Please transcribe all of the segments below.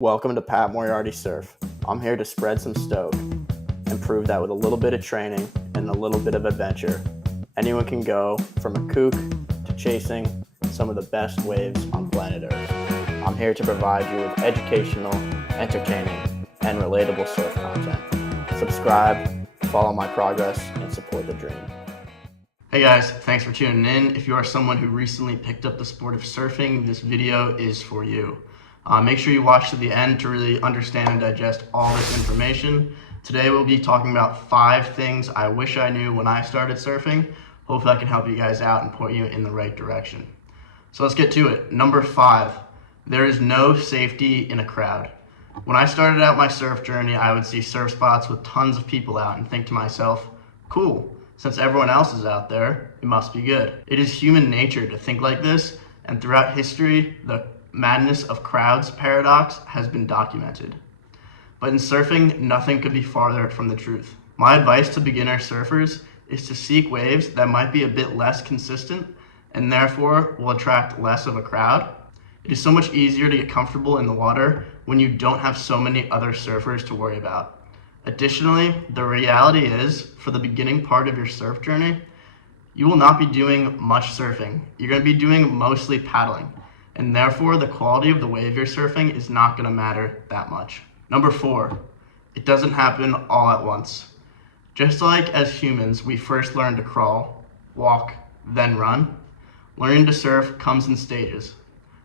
Welcome to Pat Moriarty Surf. I'm here to spread some stoke and prove that with a little bit of training and a little bit of adventure, anyone can go from a kook to chasing some of the best waves on planet Earth. I'm here to provide you with educational, entertaining, and relatable surf content. Subscribe, follow my progress, and support the dream. Hey guys, thanks for tuning in. If you are someone who recently picked up the sport of surfing, this video is for you. Make sure you watch to the end to really understand and digest all this information. Today we'll be talking about 5 things I wish I knew when I started surfing. Hopefully I can help you guys out and point you in the right direction. So let's get to it. Number 5, there is no safety in a crowd. When I started out my surf journey, I would see surf spots with tons of people out and think to myself, cool, since everyone else is out there, it must be good. It is human nature to think like this, and throughout history, the madness of crowds paradox has been documented. But in surfing, nothing could be farther from the truth. My advice to beginner surfers is to seek waves that might be a bit less consistent and therefore will attract less of a crowd. It is so much easier to get comfortable in the water when you don't have so many other surfers to worry about. Additionally, the reality is, for the beginning part of your surf journey, you will not be doing much surfing. You're going to be doing mostly paddling, and therefore the quality of the wave you're surfing is not going to matter that much. Number 4, it doesn't happen all at once. Just like as humans, we first learn to crawl, walk, then run. Learning to surf comes in stages.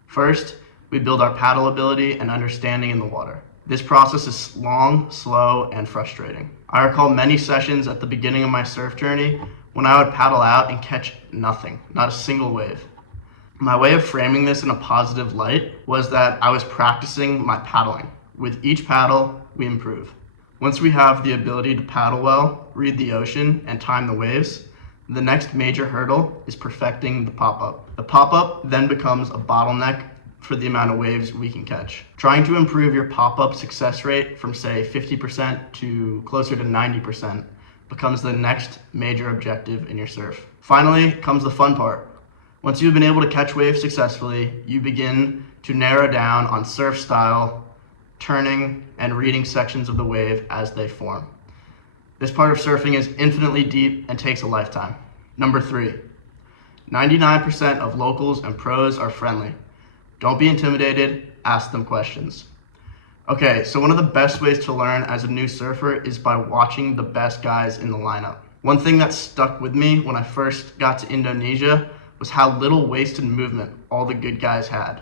First, we build our paddle ability and understanding in the water. This process is long, slow, and frustrating. I recall many sessions at the beginning of my surf journey when I would paddle out and catch nothing, not a single wave. My way of framing this in a positive light was that I was practicing my paddling. With each paddle, we improve. Once we have the ability to paddle well, read the ocean, and time the waves, the next major hurdle is perfecting the pop-up. The pop-up then becomes a bottleneck for the amount of waves we can catch. Trying to improve your pop-up success rate from say 50% to closer to 90% becomes the next major objective in your surf. Finally comes the fun part. Once you've been able to catch waves successfully, you begin to narrow down on surf style, turning, and reading sections of the wave as they form. This part of surfing is infinitely deep and takes a lifetime. Number 3, 99% of locals and pros are friendly. Don't be intimidated, ask them questions. Okay, so one of the best ways to learn as a new surfer is by watching the best guys in the lineup. One thing that stuck with me when I first got to Indonesia was how little wasted movement all the good guys had.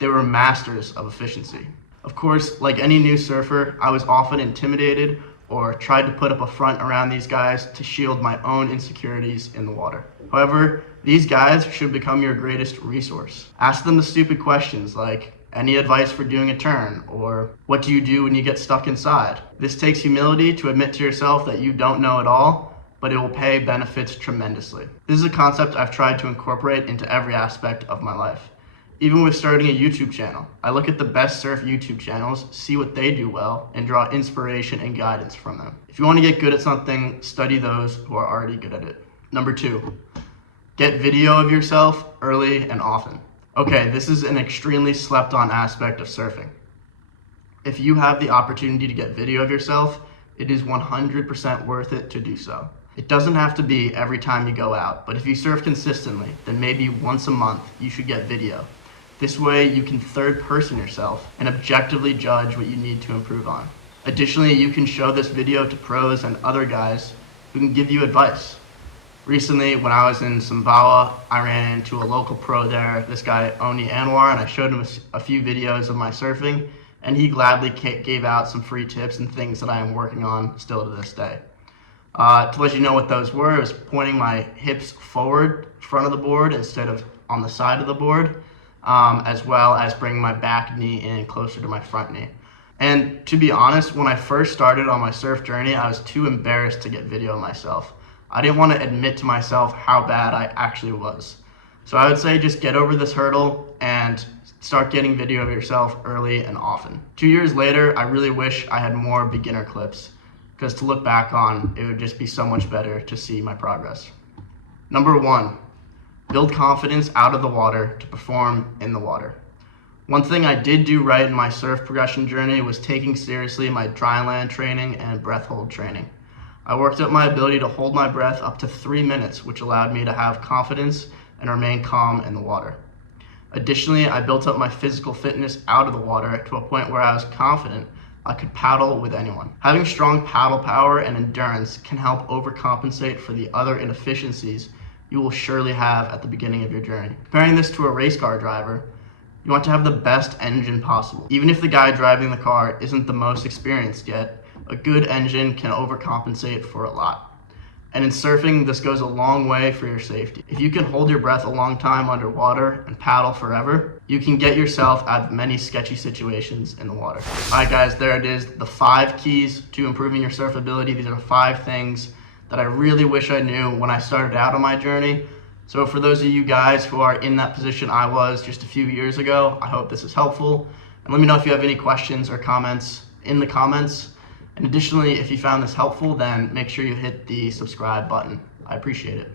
They were masters of efficiency. Of course, like any new surfer, I was often intimidated or tried to put up a front around these guys to shield my own insecurities in the water. However, these guys should become your greatest resource. Ask them the stupid questions like, any advice for doing a turn? Or what do you do when you get stuck inside? This takes humility to admit to yourself that you don't know it all, but it will pay benefits tremendously. This is a concept I've tried to incorporate into every aspect of my life. Even with starting a YouTube channel, I look at the best surf YouTube channels, see what they do well, and draw inspiration and guidance from them. If you want to get good at something, study those who are already good at it. Number 2, get video of yourself early and often. Okay, this is an extremely slept on aspect of surfing. If you have the opportunity to get video of yourself, it is 100% worth it to do so. It doesn't have to be every time you go out, but if you surf consistently, then maybe once a month you should get video. This way you can third person yourself and objectively judge what you need to improve on. Additionally, you can show this video to pros and other guys who can give you advice. Recently, when I was in Sumbawa, I ran into a local pro there, this guy Oni Anwar, and I showed him a few videos of my surfing, and he gladly gave out some free tips and things that I am working on still to this day. To let you know what those were, it was pointing my hips forward, front of the board, instead of on the side of the board, as well as bringing my back knee in closer to my front knee. And to be honest, when I first started on my surf journey, I was too embarrassed to get video of myself. I didn't want to admit to myself how bad I actually was. So I would say just get over this hurdle and start getting video of yourself early and often. 2 years later, I really wish I had more beginner clips, because to look back on, it would just be so much better to see my progress. Number 1, build confidence out of the water to perform in the water. One thing I did do right in my surf progression journey was taking seriously my dry land training and breath hold training. I worked up my ability to hold my breath up to 3 minutes, which allowed me to have confidence and remain calm in the water. Additionally, I built up my physical fitness out of the water to a point where I was confident I could paddle with anyone. Having strong paddle power and endurance can help overcompensate for the other inefficiencies you will surely have at the beginning of your journey. Comparing this to a race car driver, you want to have the best engine possible. Even if the guy driving the car isn't the most experienced yet, a good engine can overcompensate for a lot. And in surfing, this goes a long way for your safety. If you can hold your breath a long time underwater and paddle forever, you can get yourself out of many sketchy situations in the water. All right, guys, there it is. The 5 keys to improving your surf ability. These are 5 things that I really wish I knew when I started out on my journey. So for those of you guys who are in that position I was just a few years ago, I hope this is helpful. And let me know if you have any questions or comments in the comments. And additionally, if you found this helpful, then make sure you hit the subscribe button. I appreciate it.